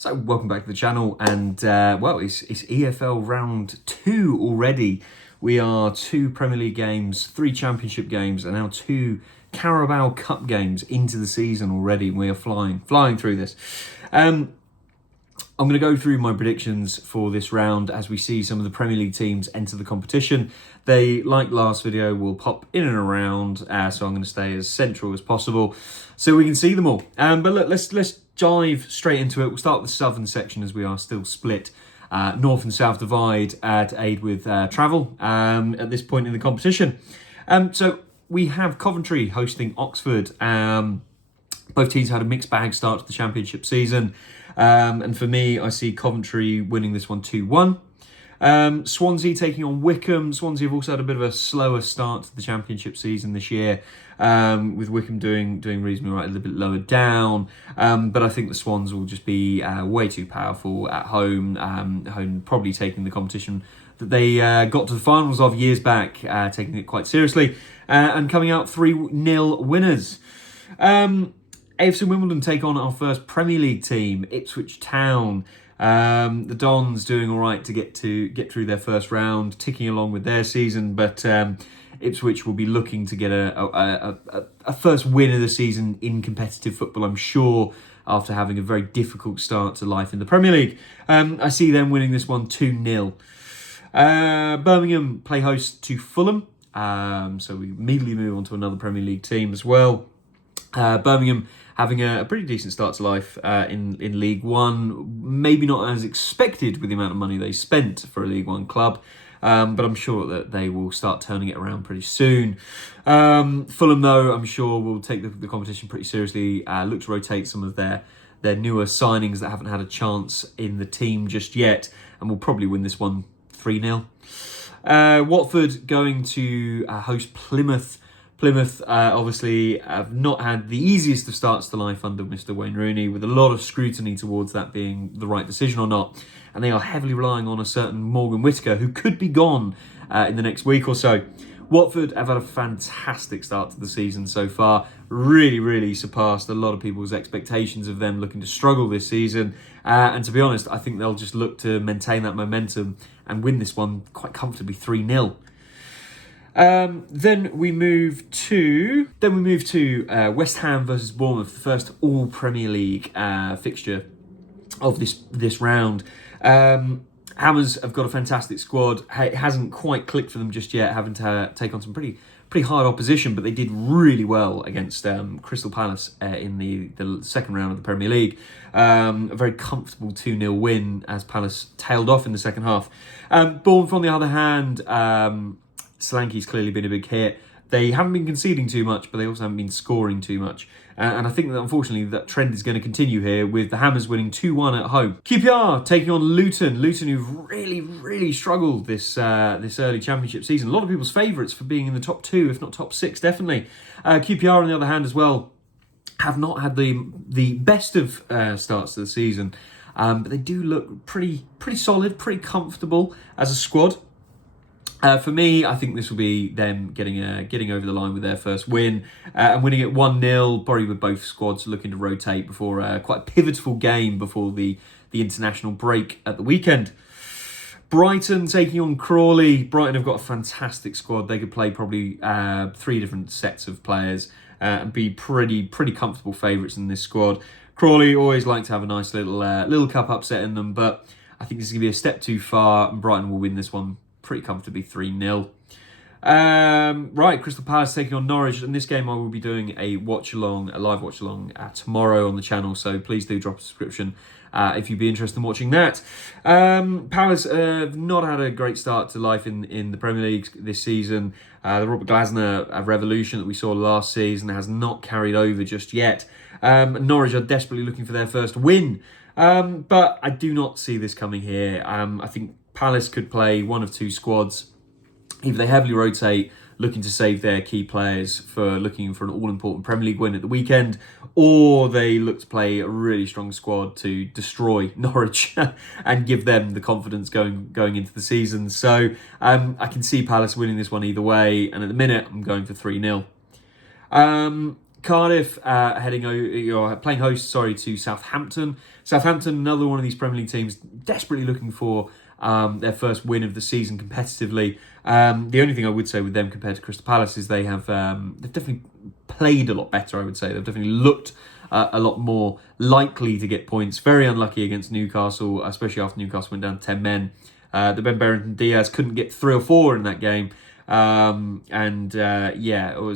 So welcome back to the channel, and it's EFL round 2 already. We are 2 Premier League games, 3 Championship games, and now 2 Carabao Cup games into the season already. We are flying through this. I'm going to go through my predictions for this round as we see some of the Premier League teams enter the competition. They, like last video, will pop in and around, so I'm going to stay as central as possible so we can see them all. But look, let's dive straight into it. We'll start with the southern section as we are still split. North and South divide to aid with travel at this point in the competition. So we have Coventry hosting Oxford. Both teams had a mixed bag start to the Championship season. And for me, I see Coventry winning this one 2-1. Swansea taking on Wycombe. Swansea have also had a bit of a slower start to the Championship season this year, with Wycombe doing reasonably right, a little bit lower down. But I think the Swans will just be way too powerful at home. Home probably taking the competition that they got to the finals of years back, taking it quite seriously, and coming out 3-0 winners. AFC Wimbledon take on our first Premier League team, Ipswich Town. The Dons doing all right to get through their first round, ticking along with their season, but Ipswich will be looking to get a first win of the season in competitive football, I'm sure, after having a very difficult start to life in the Premier League. I see them winning this one 2-0. Birmingham play host to Fulham, so we immediately move on to another Premier League team as well. Birmingham having a pretty decent start to life in League One. Maybe not as expected with the amount of money they spent for a League One club, but I'm sure that they will start turning it around pretty soon. Fulham, though, I'm sure will take the competition pretty seriously, look to rotate some of their newer signings that haven't had a chance in the team just yet, and will probably win this one 3-0. Watford going to host Plymouth. Plymouth obviously have not had the easiest of starts to life under Mr. Wayne Rooney, with a lot of scrutiny towards that being the right decision or not. And they are heavily relying on a certain Morgan Whittaker, who could be gone in the next week or so. Watford have had a fantastic start to the season so far. Really surpassed a lot of people's expectations of them looking to struggle this season. And to be honest, I think they'll just look to maintain that momentum and win this one quite comfortably 3-0. Then we move to West Ham versus Bournemouth, the first all Premier League fixture of this round. Hammers have got a fantastic squad. It hasn't quite clicked for them just yet, having to take on some pretty hard opposition, but they did really well against Crystal Palace in the second round of the Premier League. A very comfortable 2-0 win as Palace tailed off in the second half. Bournemouth, on the other hand, Solanke's clearly been a big hit. They haven't been conceding too much, but they also haven't been scoring too much. And I think that, unfortunately, that trend is going to continue here, with the Hammers winning 2-1 at home. QPR taking on Luton. Luton, who've really struggled this early Championship season. A lot of people's favourites for being in the top 2, if not top 6, definitely. QPR, on the other hand, as well, have not had the best of starts to the season. But they do look pretty solid, pretty comfortable as a squad. For me, I think this will be them getting over the line with their first win and winning it 1-0, probably with both squads looking to rotate before quite a pivotal game before the international break at the weekend. Brighton taking on Crawley. Brighton have got a fantastic squad. They could play probably 3 different sets of players and be pretty comfortable favourites in this squad. Crawley always like to have a nice little cup upset in them, but I think this is going to be a step too far, and Brighton will win this one pretty comfortably 3-0. Right, Crystal Palace taking on Norwich. In this game, I will be doing a live watch along tomorrow on the channel. So please do drop a subscription if you'd be interested in watching that. Palace have not had a great start to life in the Premier League this season. The Robert Glasner revolution that we saw last season has not carried over just yet. Norwich are desperately looking for their first win, but I do not see this coming here. I think Palace could play one of 2 squads. Either they heavily rotate, looking to save their key players for looking for an all-important Premier League win at the weekend, or they look to play a really strong squad to destroy Norwich and give them the confidence going into the season. So I can see Palace winning this one either way, and at the minute I'm going for 3-0. Cardiff playing host, to Southampton. Southampton, another one of these Premier League teams, desperately looking for their first win of the season competitively. The only thing I would say with them compared to Crystal Palace is they've definitely played a lot better. I would say they've definitely looked a lot more likely to get points. Very unlucky against Newcastle, especially after Newcastle went down to 10 men. The Ben Berrington Diaz couldn't get 3 or 4 in that game, as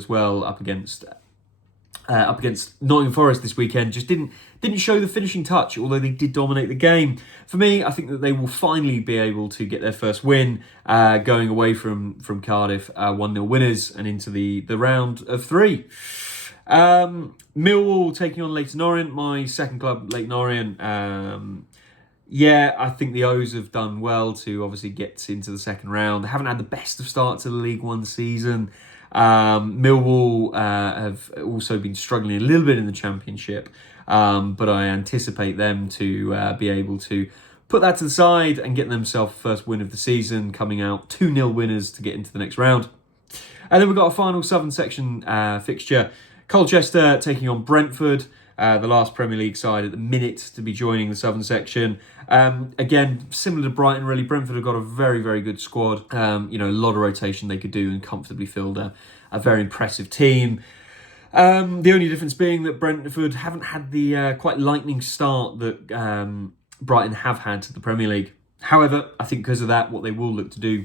well up against Nottingham Forest this weekend. Just didn't show the finishing touch, although they did dominate the game. For me, I think that they will finally be able to get their first win, going away from Cardiff, 1-0 winners, and into the round of 3. Millwall taking on Leyton Orient, my second club, Leyton Orient. I think the O's have done well to obviously get into the second round. They haven't had the best of start to the League One season. Millwall have also been struggling a little bit in the Championship, but I anticipate them to be able to put that to the side and get themselves first win of the season, coming out 2-0 winners to get into the next round. And then we've got a final Southern Section fixture. Colchester taking on Brentford, the last Premier League side at the minute to be joining the Southern Section. Again, similar to Brighton, really, Brentford have got a very, very good squad. A lot of rotation they could do and comfortably field a very impressive team. The only difference being that Brentford haven't had the quite lightning start that Brighton have had to the Premier League. However, I think because of that, what they will look to do,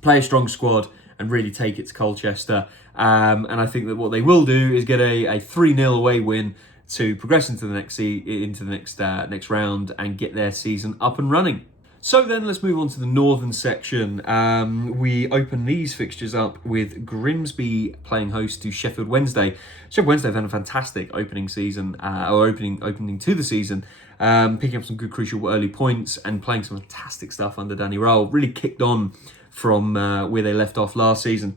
play a strong squad and really take it to Colchester. And I think that what they will do is get a 3-0 away win to progress into the next round and get their season up and running. So then let's move on to the northern section. We open these fixtures up with Grimsby playing host to Sheffield Wednesday. Sheffield Wednesday have had a fantastic opening season, opening to the season, picking up some good crucial early points and playing some fantastic stuff under Danny Rowell. Really kicked on from where they left off last season.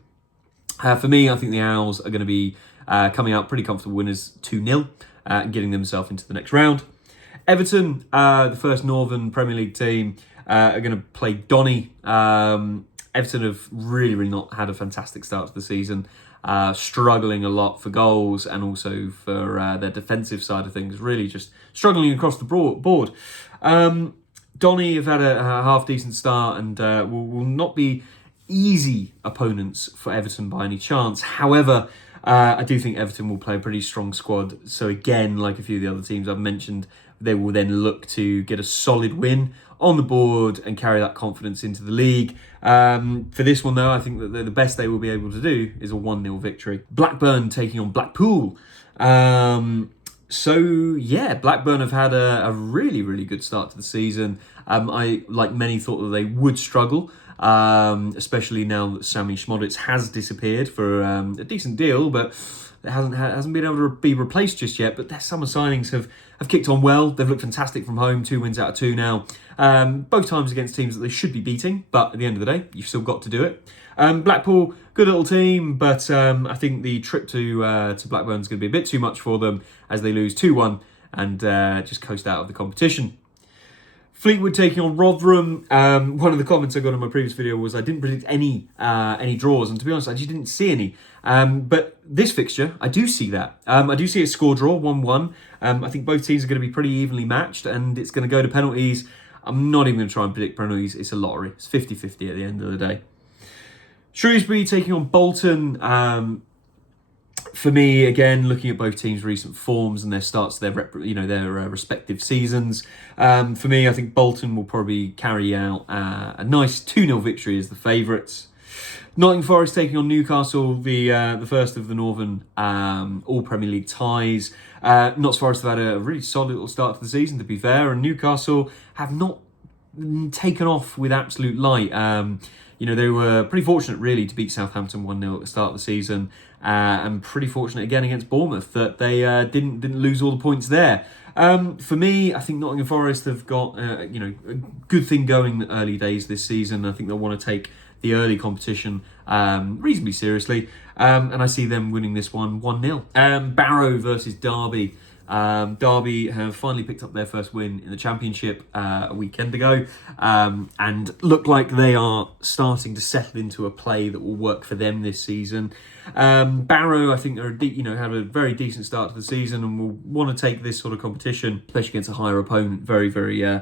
For me, I think the Owls are going to be coming out pretty comfortable winners 2-0 and getting themselves into the next round. Everton, the first Northern Premier League team, are going to play Donny. Everton have really not had a fantastic start to the season, struggling a lot for goals and also for their defensive side of things, really just struggling across the board. Donny have had a half-decent start and will not be easy opponents for Everton by any chance. However, I do think Everton will play a pretty strong squad. So again, like a few of the other teams I've mentioned, they will then look to get a solid win on the board and carry that confidence into the league. For this one, though, I think that the best they will be able to do is a 1-0 victory. Blackburn taking on Blackpool. Blackburn have had a really, really good start to the season. I, like many, thought that they would struggle, especially now that Sami Szmodic has disappeared for a decent deal, but it hasn't been able to be replaced just yet. But their summer signings have kicked on well. They've looked fantastic from home, 2 wins out of 2 now. Both times against teams that they should be beating, but at the end of the day, you've still got to do it. Blackpool, good little team, but I think the trip to Blackburn is going to be a bit too much for them as they lose 2-1 and just coast out of the competition. Fleetwood taking on Rotherham. One of the comments I got on my previous video was I didn't predict any draws, and to be honest, I just didn't see any. But this fixture, I do see that. I do see a score draw, 1-1. I think both teams are going to be pretty evenly matched, and it's going to go to penalties. I'm not even going to try and predict penalties. It's a lottery. It's 50-50 at the end of the day. Shrewsbury taking on Bolton. For me, again, looking at both teams' recent forms and their starts to their respective seasons, for me, I think Bolton will probably carry out a nice 2-0 victory as the favourites. Nottingham Forest taking on Newcastle, the first of the Northern all Premier League ties. Notts Forest have had a really solid little start to the season, to be fair, and Newcastle have not taken off with absolute light. They were pretty fortunate, really, to beat Southampton 1-0 at the start of the season, and pretty fortunate again against Bournemouth that they didn't lose all the points there. For me, I think Nottingham Forest have got a good thing going in the early days this season. I think they'll want to take the early competition reasonably seriously, and I see them winning this one 1-0. Barrow versus Derby. Derby have finally picked up their first win in the Championship a weekend ago, and look like they are starting to settle into a play that will work for them this season. Barrow, I think, have a very decent start to the season and will want to take this sort of competition, especially against a higher opponent, very, very,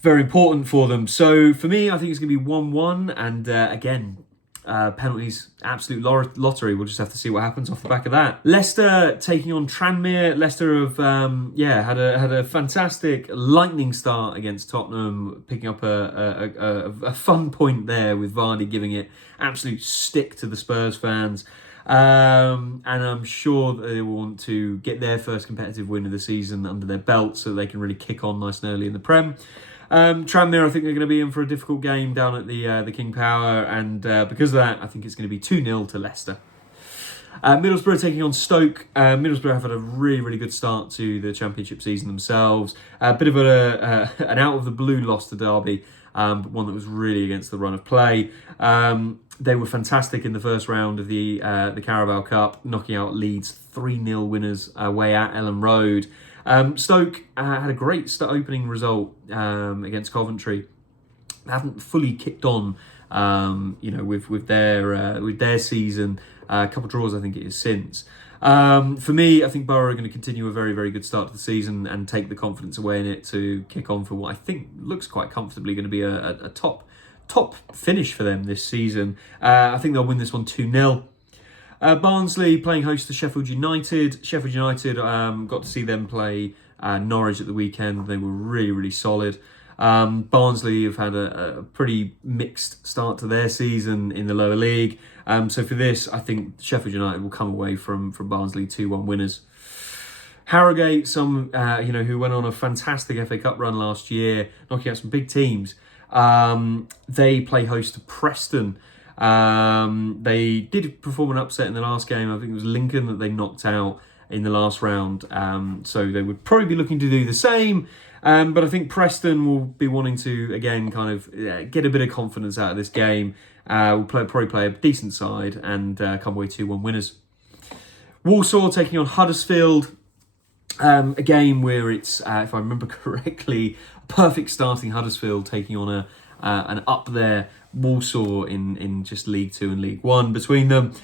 very important for them. So for me, I think it's going to be 1-1, and again, penalties, absolute lottery. We'll just have to see what happens off the back of that. Leicester taking on Tranmere. Leicester have had a fantastic lightning start against Tottenham, picking up a fun point there with Vardy giving it absolute stick to the Spurs fans. And I'm sure that they will want to get their first competitive win of the season under their belt so they can really kick on nice and early in the Prem. Tranmere, I think they're going to be in for a difficult game down at the King Power, and because of that, I think it's going to be 2-0 to Leicester. Middlesbrough taking on Stoke. Middlesbrough have had a really, really good start to the Championship season themselves. A bit of an out-of-the-blue loss to Derby, but one that was really against the run of play. They were fantastic in the first round of the Carabao Cup, knocking out Leeds 3-0 winners away at Ellen Road. Stoke had a great opening result against Coventry. They haven't fully kicked on, with their season. A couple of draws, I think it is, since. For me, I think Borough are going to continue a very, very good start to the season and take the confidence away in it to kick on for what I think looks quite comfortably going to be a top finish for them this season. I think they'll win this one 2-0. Barnsley playing host to Sheffield United. Sheffield United got to see them play Norwich at the weekend. They were really, really solid. Barnsley have had a pretty mixed start to their season in the lower league. So for this, I think Sheffield United will come away from Barnsley 2-1 winners. Harrogate, who went on a fantastic FA Cup run last year, knocking out some big teams. They play host to Preston. They did perform an upset in the last game. I think it was Lincoln that they knocked out in the last round. So they would probably be looking to do the same. But I think Preston will be wanting to, again, kind of get a bit of confidence out of this game. Will probably play a decent side and come away 2-1 winners. Walsall taking on Huddersfield. A game where it's, if I remember correctly, perfect starting Huddersfield taking on an up there Walsall in just League 2 and League 1 between them.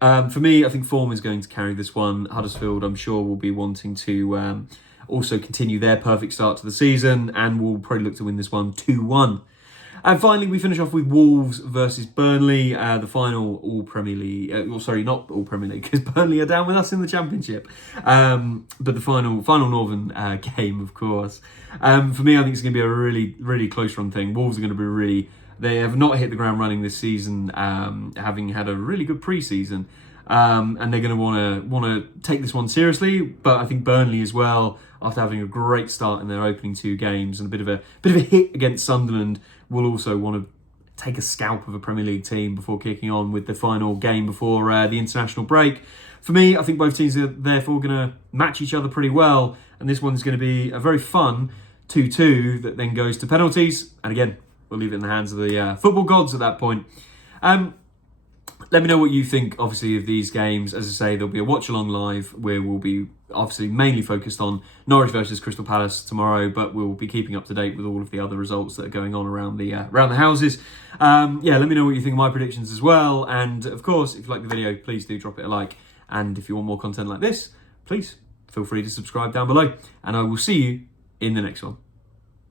For me, I think form is going to carry this one. Huddersfield, I'm sure, will be wanting to also continue their perfect start to the season and will probably look to win this one 2-1. And finally, we finish off with Wolves versus Burnley, the final all-Premier League... not all-Premier League, because Burnley are down with us in the Championship. But the final Northern game, of course. For me, I think it's going to be a really, really close-run thing. Wolves are going to be really... They have not hit the ground running this season, having had a really good pre-season. And they're going to want to take this one seriously. But I think Burnley as well, after having a great start in their opening two games and a bit of a hit against Sunderland, will also want to take a scalp of a Premier League team before kicking on with the final game before the international break. For me, I think both teams are therefore going to match each other pretty well. And this one's going to be a very fun 2-2 that then goes to penalties. And again, we'll leave it in the hands of the football gods at that point. Let me know what you think, obviously, of these games. As I say, there'll be a watch-along live where we'll be obviously mainly focused on Norwich versus Crystal Palace tomorrow, but we'll be keeping up to date with all of the other results that are going on around the houses. Let me know what you think of my predictions as well. And, of course, if you like the video, please do drop it a like. And if you want more content like this, please feel free to subscribe down below. And I will see you in the next one.